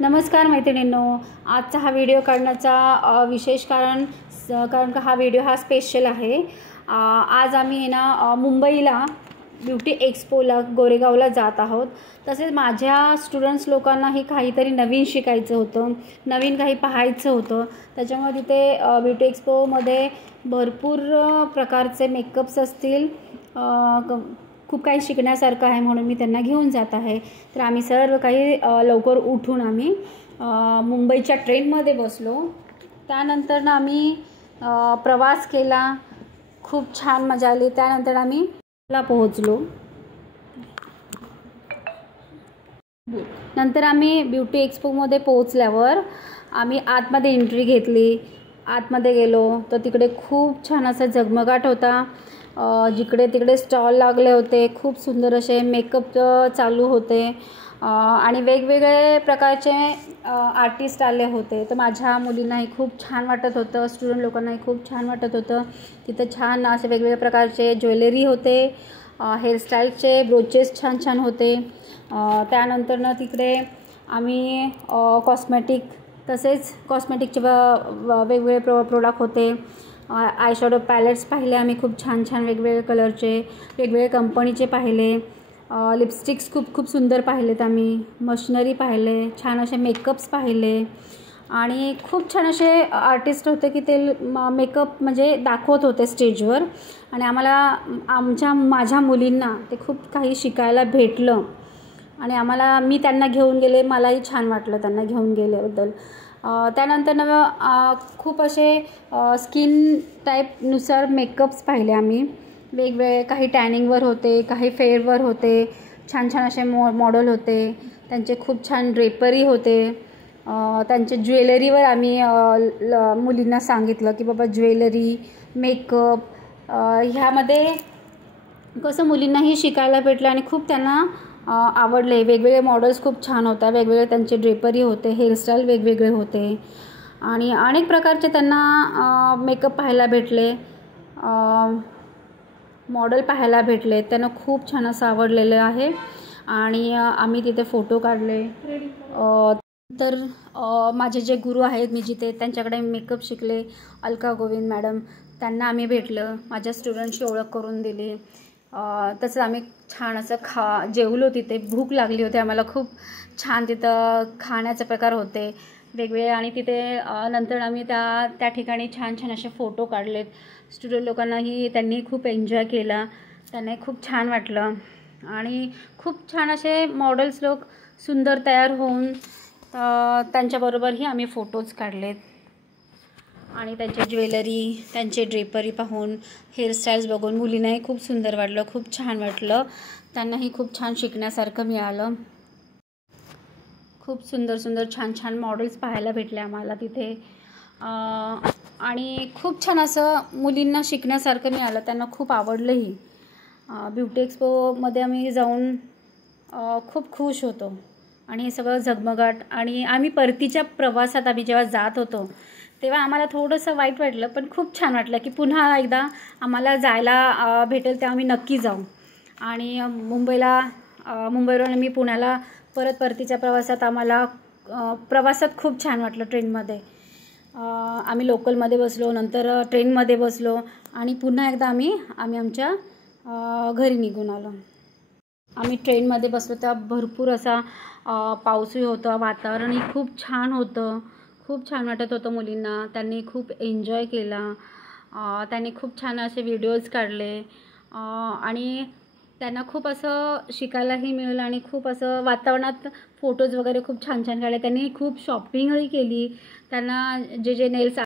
नमस्कार मैत्रिणींनो, आजचा हा व्हिडिओ काढण्याचा विशेष कारण का हा व्हिडिओ हा स्पेशल आहे। आज आम्ही ना मुंबईला ब्युटी एक्सपोला गोरेगावला जात आहोत। तसेच माझ्या स्टुडंट्स लोकांनाही काहीतरी नवीन शिकायचं होतं, नवीन काही पाहायचं होतं। त्याच्यामुळे तिथे ब्युटी एक्सपोमध्ये भरपूर प्रकारचे मेकअप्स असतील, खूप काही शिकण्यासारखं आहे, म्हणून मी त्यांना घेऊन जात आहे। तर आम्ही सर्व काही लवकर उठून आम्ही मुंबईच्या ट्रेनमध्ये बसलो। त्यानंतर ना आम्ही प्रवास केला, खूप छान मजा आली। त्यानंतर आम्ही ला पोहोचलो। नंतर आम्ही ब्युटी एक्सपोमध्ये पोहोचल्यावर आम्ही आतमध्ये एंट्री घेतली। आतमध्ये गेलो तर तिकडे खूप छान असा झगमगाट होता। जिकडे तिकडे स्टॉल लागले होते, खूप सुंदर असे मेकअप चालू होते आणि वेगवेगळे प्रकारचे आर्टिस्ट आले होते। तर माझ्या मुलींनाही खूप छान वाटत होतं, स्टुडंट लोकांनाही खूप छान वाटत होतं। तिथं छान असे वेगवेगळ्या प्रकारचे ज्वेलरी होते, हेअरस्टाईलचे ब्रोचेस छान छान होते। त्यानंतर ना तिकडे आम्ही कॉस्मेटिक तसेच कॉस्मेटिकचे वेगवेगळे प्रोडक्ट होते। आय शॅडो पॅलेट्स पाहिले आम्ही, खूप छान छान वेगवेगळे कलरचे, वेगवेगळे कंपनीचे पाहिले। लिपस्टिक्स खूप सुंदर पाहिलेत आम्ही, मशिनरी पाहिले, छान असे मेकअप्स पाहिले आणि खूप छान असे आर्टिस्ट होते की ते मेकअप म्हणजे दाखवत होते स्टेजवर। आणि माझ्या मुलींना ते खूप काही शिकायला भेटलं आणि मी त्यांना घेऊन गेले, मलाही छान वाटलं त्यांना घेऊन गेल्याबद्दल। त्यानंतर खूप असे स्किन टाईपनुसार मेकअप्स पाहिले आम्ही, वेगवेगळे, काही टॅनिंगवर होते, काही फेअरवर होते, छान छान असे मॉडेल होते, त्यांचे खूप छान ड्रेपरी होते। त्यांचे ज्वेलरीवर आम्ही मुलींना सांगितलं की बाबा ज्वेलरी, मेकअप ह्यामध्ये कसं मुलींनाही शिकायला भेटलं आणि खूप त्यांना आवडले। वेगवेगळे मॉडेल्स खूप छान होत्या, वेगवेगळे त्यांचे ड्रेपरी होते, हेअरस्टाईल वेगवेगळे होते आणि अनेक प्रकारचे त्यांना मेकअप पाहायला भेटले, मॉडेल पाहायला भेटले। त्यांना खूप छान असं आवडलेलं आहे आणि आम्ही तिथे फोटो काढले। तर माझे जे गुरु आहेत, मी जिथे त्यांच्याकडे मेकअप शिकले, अलका गोविंद मॅडम, त्यांना आम्ही भेटलं, माझ्या स्टुडंटची ओळख करून दिली। तसं आम्ही छान असं जेवलो, तिथे भूक लागली होती आम्हाला, खूप छान तिथं खाण्याचे प्रकार होते वेगवेगळे आणि तिथे नंतर आम्ही त्या ठिकाणी छान छान असे फोटो काढलेत। स्टुडंट लोकांनाही त्यांनी खूप एन्जॉय केला, त्यांनाही खूप छान वाटलं आणि खूप छान असे मॉडेल्स लोक सुंदर तयार होऊन त्यांच्याबरोबरही आम्ही फोटोज काढलेत आणि त्यांची ज्वेलरी, त्यांचे ड्रेपरी पाहून, हेअरस्टाईल्स बघून मुलींनाही खूप सुंदर वाटलं, खूप छान वाटलं। त्यांनाही खूप छान शिकण्यासारखं मिळालं। खूप सुंदर छान छान मॉडेल्स पाहायला भेटले आम्हाला तिथे आणि खूप छान असं मुलींना शिकण्यासारखं मिळालं, त्यांना खूप आवडलंही। ब्युटी एक्सपोमध्ये आम्ही जाऊन खूप खुश होतो आणि हे सगळं झगमगाट आणि आम्ही परतीच्या प्रवासात आम्ही जेव्हा जात होतो तेव्हा आम्हाला थोडंसं वाईट वाटलं, पण खूप छान वाटलं की पुन्हा एकदा आम्हाला जायला भेटेल, तेव्हा आम्ही नक्की जाऊ। आणि मुंबईवरून मी पुण्याला परतीच्या प्रवासात आम्हाला प्रवासात खूप छान वाटलं। ट्रेनमध्ये आम्ही लोकलमध्ये बसलो, नंतर ट्रेनमध्ये बसलो आणि पुन्हा एकदा आम्ही आमच्या घरी निघून आलो। आम्ही ट्रेनमध्ये बसलो तेव्हा भरपूर असा पाऊसही होता, वातावरणही खूप छान होतं, खूप छान वाटत होतं मुलींना। त्यांनी खूप एन्जॉय केला, त्यांनी खूप छान असे व्हिडिओज काढले आणि त्यांना खूप असं शिकायलाही मिळालं आणि खूप असं वातावरणात फोटोज वगैरे खूप छान छान काढले। त्यांनी खूप शॉपिंगही केली, त्यांना जे नेल्स